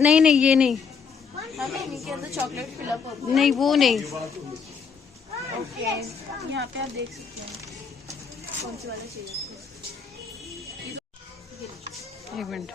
नहीं नहीं ये नहीं, इनके अंदर चॉकलेट फिलअप होता नहीं वो नहीं। है। ओके, यहाँ पे आप देख सकते हैं कौन सी वाला चाहिए। एक मिनट।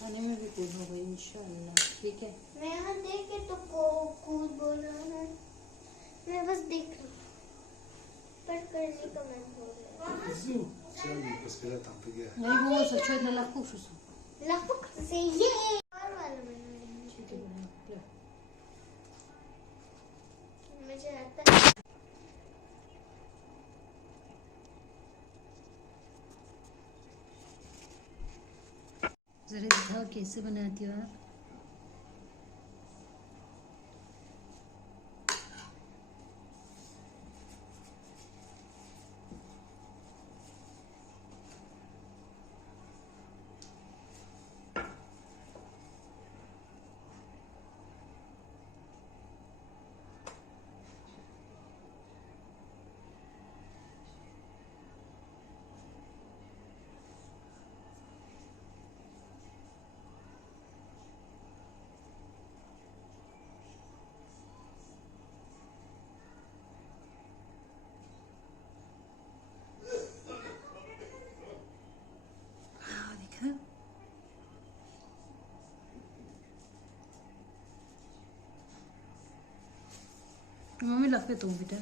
खाने में भी कूल होगा इंशाल्लाह, ठीक है। मैं यहाँ देखे तो कूल बोल रहा है, मैं बस देख रही हूँ, पर करने का मन हो रहा है। नहीं वो सच में लाखों लाखों से ये और वाला बनाएंगे। मुझे आता है। जरा दिखाओ कैसे बनाती हो आप। मम्मी लग पे तुम बेटा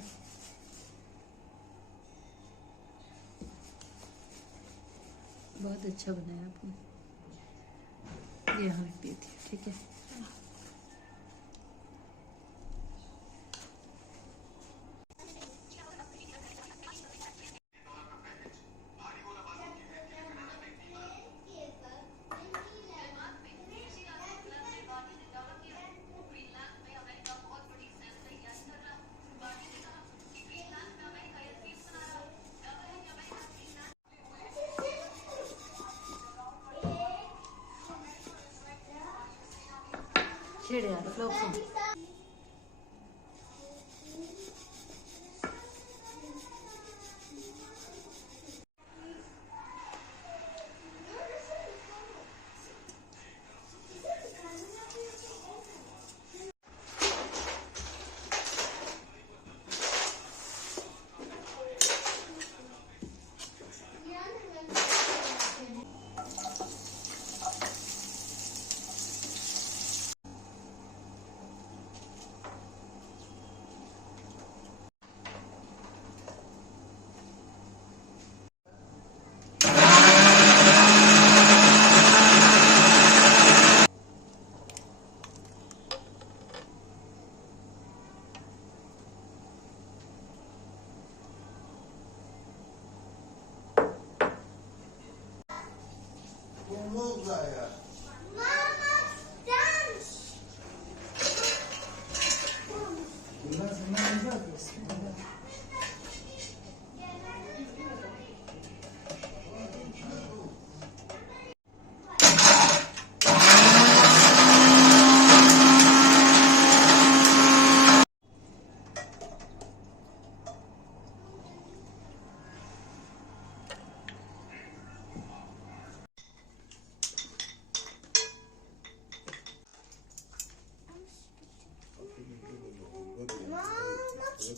बहुत अच्छा बनाया आपने। ये यहाँ रख दी थी, ठीक है। छेड़े यार flop Mama, dance. Mama,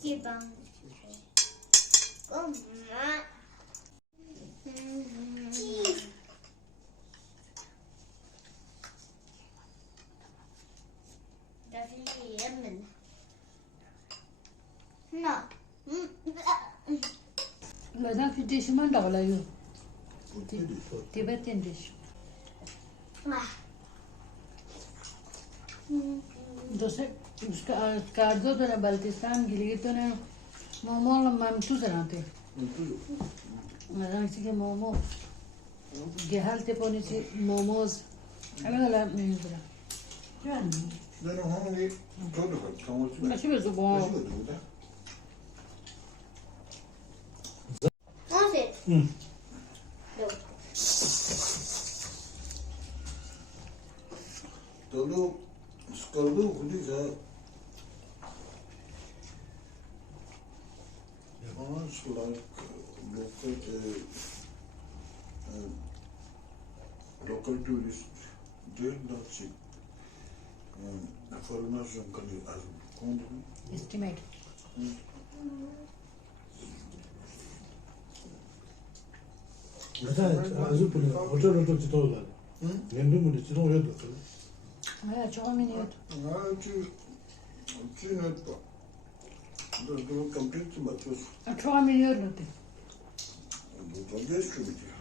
que bom. Como? Das ist Lemon. No. لازم في ديش ما ندغلا يو تبتين ديش دوسه उसका कार्डो तो ना बल्तिस्तान गिली तो ना मोमो लम्मा में तू जनाते मज़ा इसी के मोमो गेहल ते पोनी सी मोमोज अलग अलग नहीं जरा 나는 한국에 저도 강원도 ना शिवे सुबह Ensuite, donc, 저도 숟가락도 근데 저 It's like local tourists, they're not cheap. Foreigners don't come here as company. estimate 아주 그래. 어쩌고 지도를 응? 연동물이 지도해야 돼. 아 저거 미니어트 아주 진했다. 너 complete 맞췄어. 아 저거 미니어트 너 전대했어.